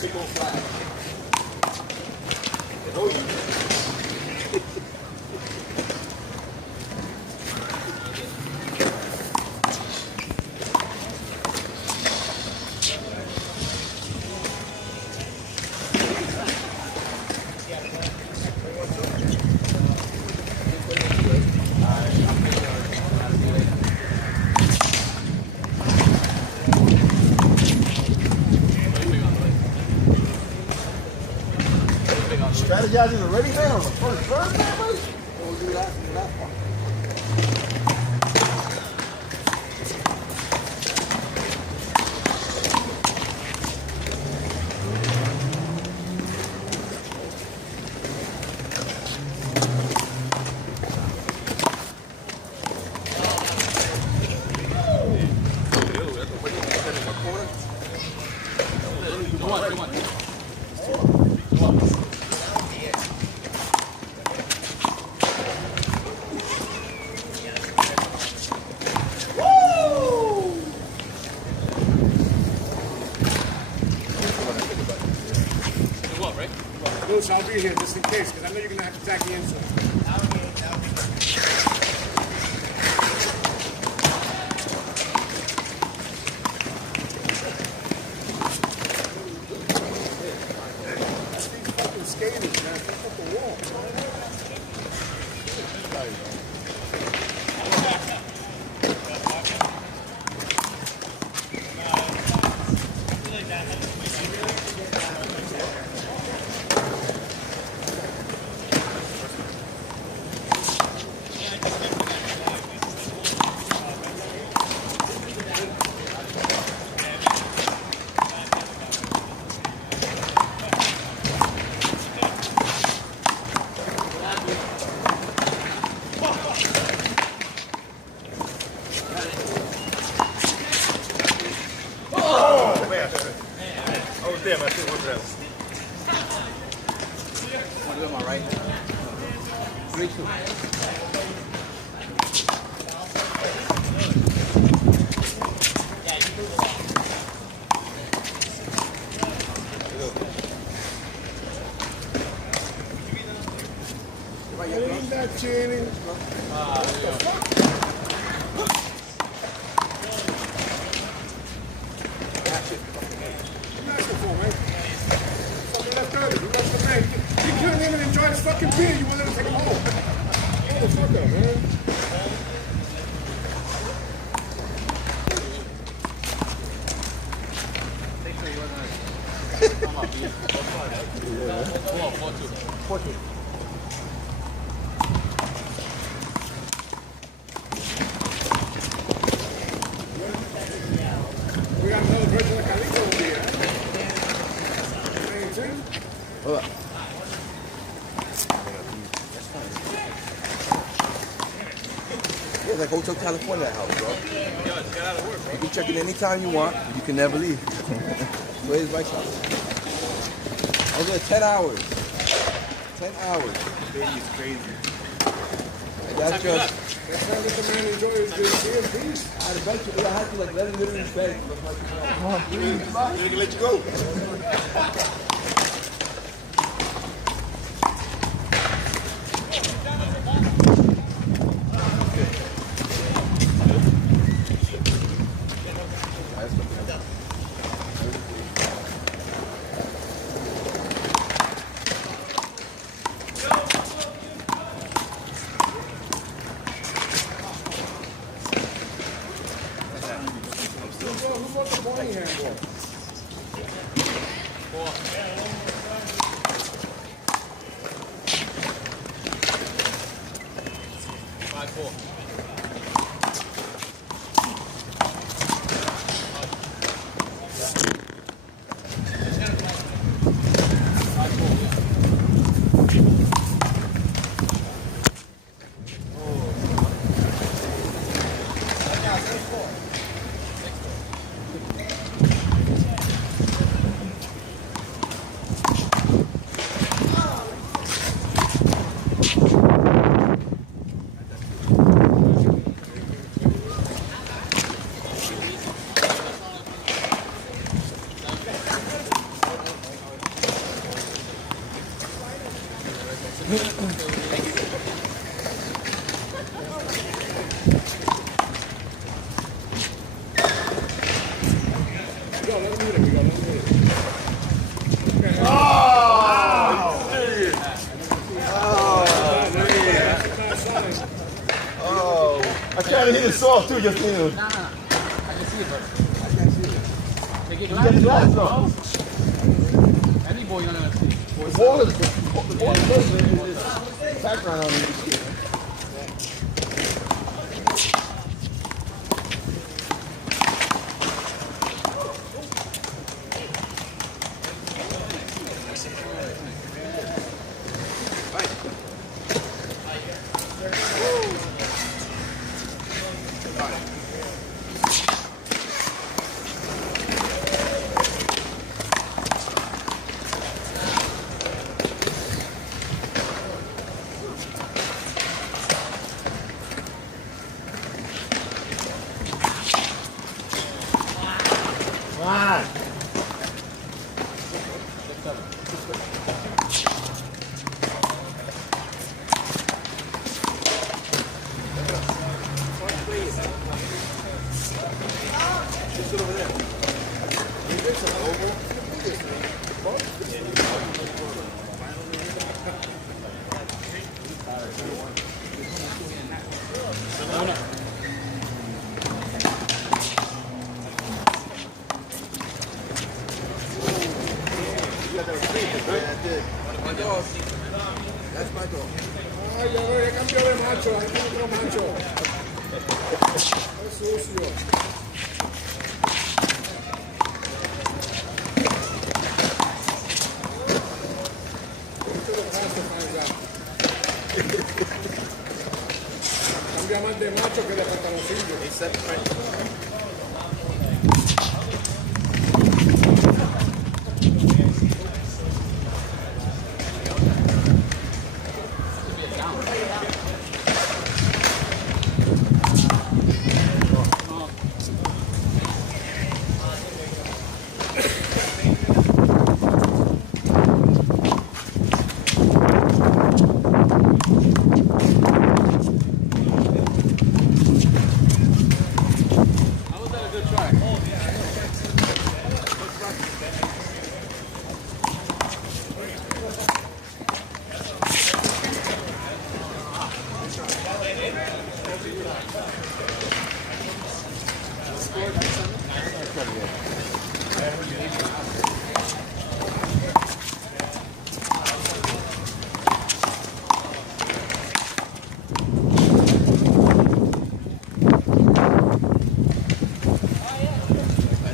Big old flag. Strategizing already, man, on the first turn, man? We'll do that for that part. I'll be here just in case, because I know you're going to have to attack the inside. These fucking skaters, man. Pick up the wall. Damn, I think we're better. One of them are right. 3-2. Ain't that cheating? What the fuck? You couldn't even enjoy his fucking beer. You wanted to take him home. Hold the fuck up, man. We got another version of Calico over here. Hold up. Yeah, like Hotel California house, bro. You can check it anytime you want. You can never leave. So here's my shop. I was there 10 hours. 10 hours. Baby is crazy. That's just. That's how let the man enjoy his beer in peace. I eventually I had to like let him live in his bed. Come on, please. We can let you go. Who bought the pointing handball? 5-4. Oh, I tried to hit it soft too, just you know. I can see it, but take it You get the glasses on. Any boy you're gonna see. The ball is background on it. Fine. That's my dog. Ay, ya cambió de macho, ahí tiene otro macho. Es sucio. Mucho desgaste para allá. Cambia más de macho que de pantaloncillo. How was that a good try?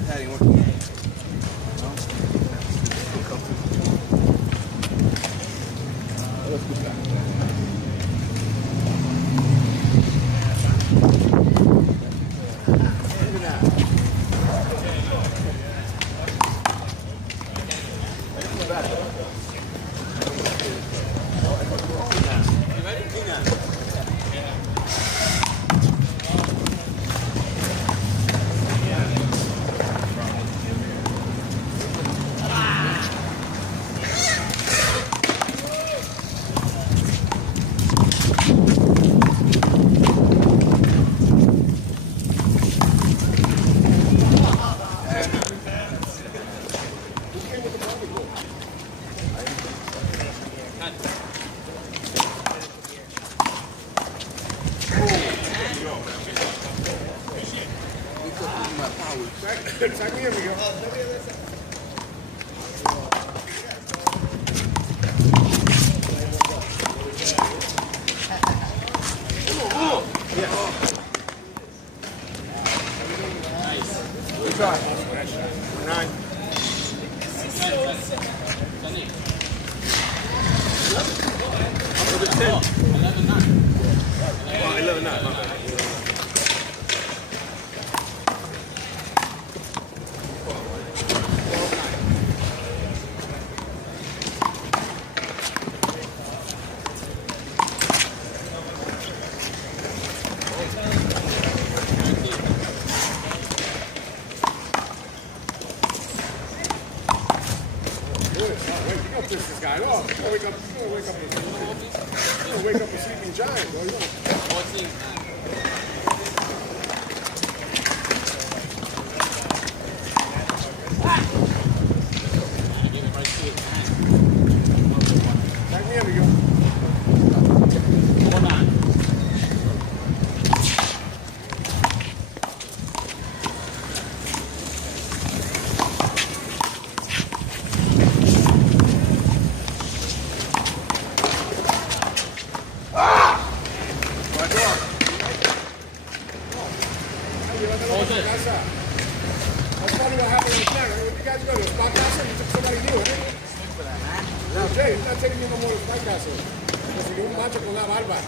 That ain't working. Saca mi amigo. Good try. 9. I'm for the 10. 11-9. My bad. this guy. Oh, you don't wake up. You don't wake up. You don't wake up a sleeping giant, bro. You don't. 14. Back me up, we go. Hold on. That's probably what happened with Tanner. What you guys go to? Spot castle? You took somebody new, eh? No, Jay, he's not taking you no more to Spot Castle. Consiguió un macho con una barba.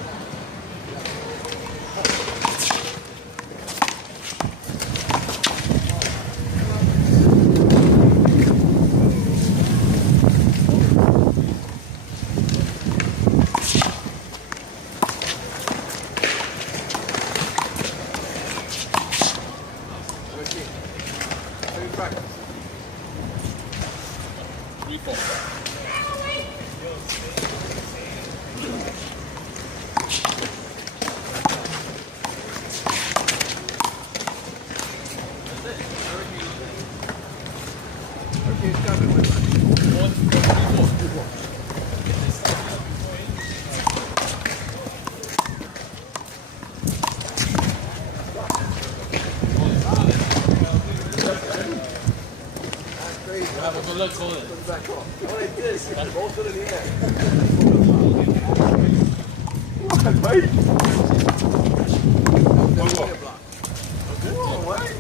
Let's go. Back off. Go like this. Both foot in the air. What, mate? One more. Come on, Wade.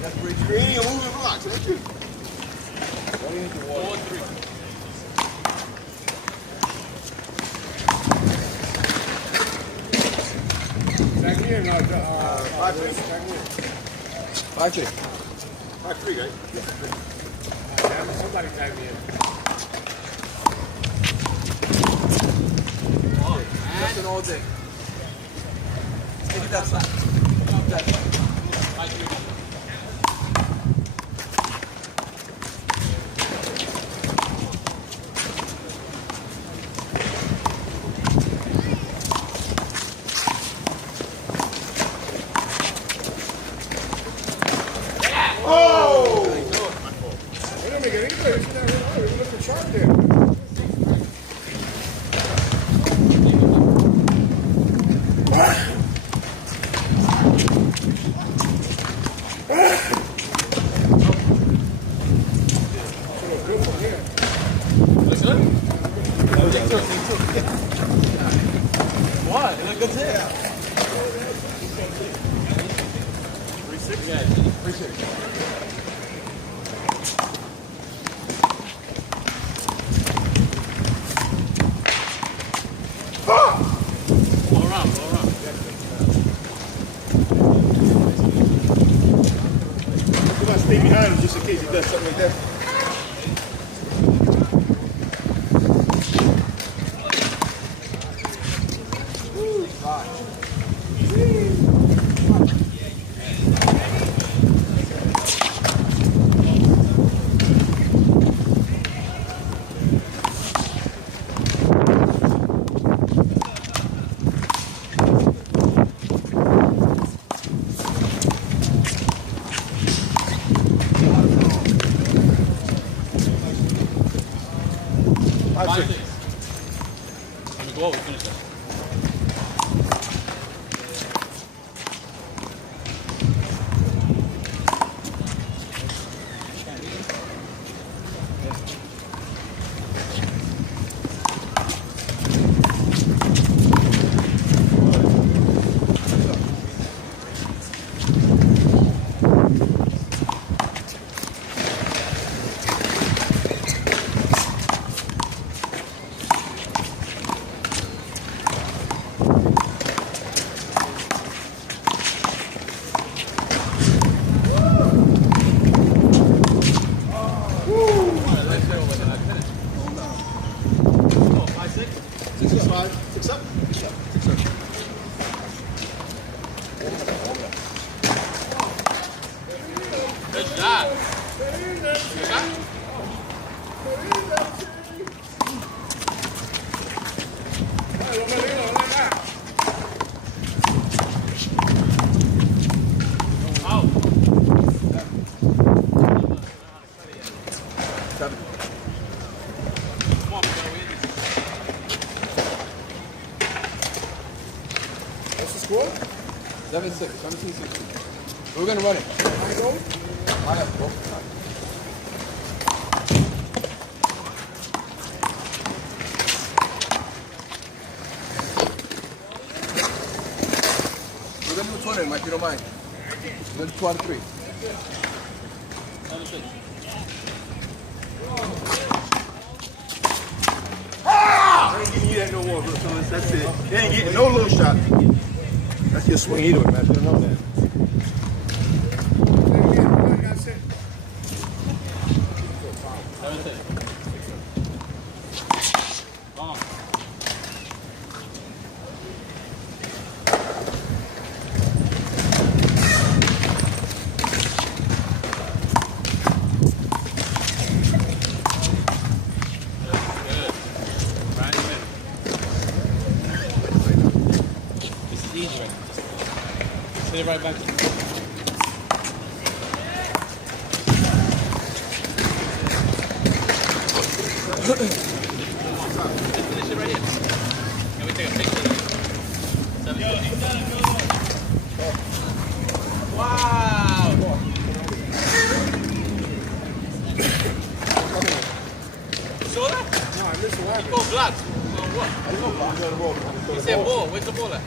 That's pretty screen. You're moving blocks, aren't you? 4-3. Tag me in, 5-3. tag me in. 5-3. 5-3, right? Damn, somebody tag me in. Nothing all day. Take it that side. That side. 5-3. Wait a minute, you're looking sharp there. Looks good? What? It look good too. 3-6? Yeah, 3-6. Go around, go around. You gotta stay behind him just in case he does something like that. Let me go over, finish that. Good job. Good job. 1760. We're gonna run it. I got go. We're gonna do 20, Mike, if you don't mind. We're gonna do 2 out of 3. I ain't giving you that no more, bro. So that's it. You ain't getting no little shot. That's your swing either way, man. You know that. Easy right now. Just hit it right back to you. Finish it right here. Can we take a picture? 750. Wow! You saw that? No, I missed the one. You go black. What? You said ball. Where's the ball at?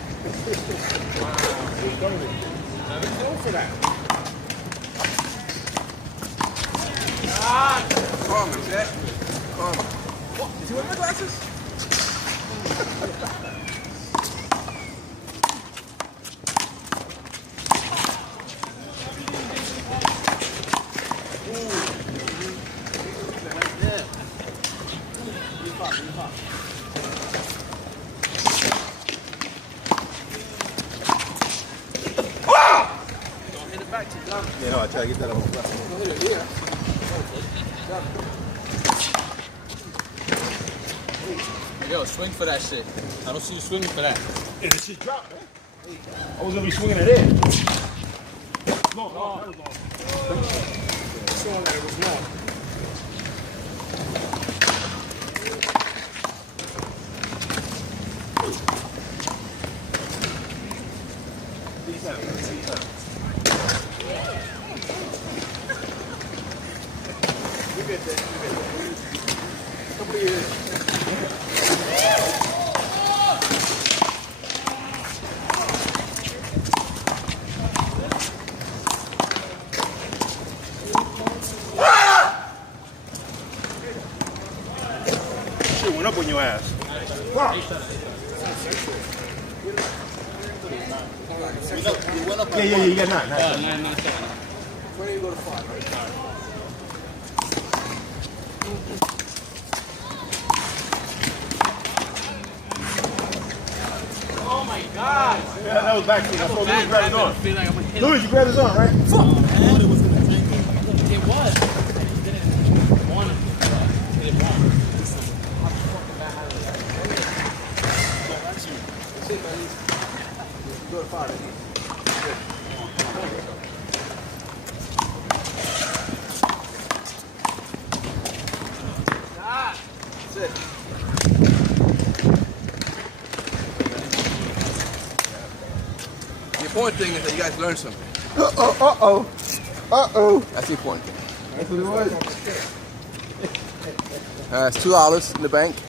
Go for that. Calm, Jack. Calm. What? Did you wear my glasses? Yeah, no, I try to get that on my platform. Yo, swing for that shit. I don't see you swinging for that. Yeah, this shit dropped, man. I was gonna be swinging at it. No, that was long. I saw that it was long. Shit went up on your ass. Yeah, you got 9. 9. Where do you go to 5? Oh my god! Yeah, that was back to you. I saw Louis grab his I arm. feel like I'm gonna hit Louis, you grabbed his arm, right? Fuck. it was gonna drink it. It was. I just didn't want to hit it wrong. Go to 5. That's it. The important thing is that you guys learn something. That's the important thing. That's what it was. It's $2 in the bank.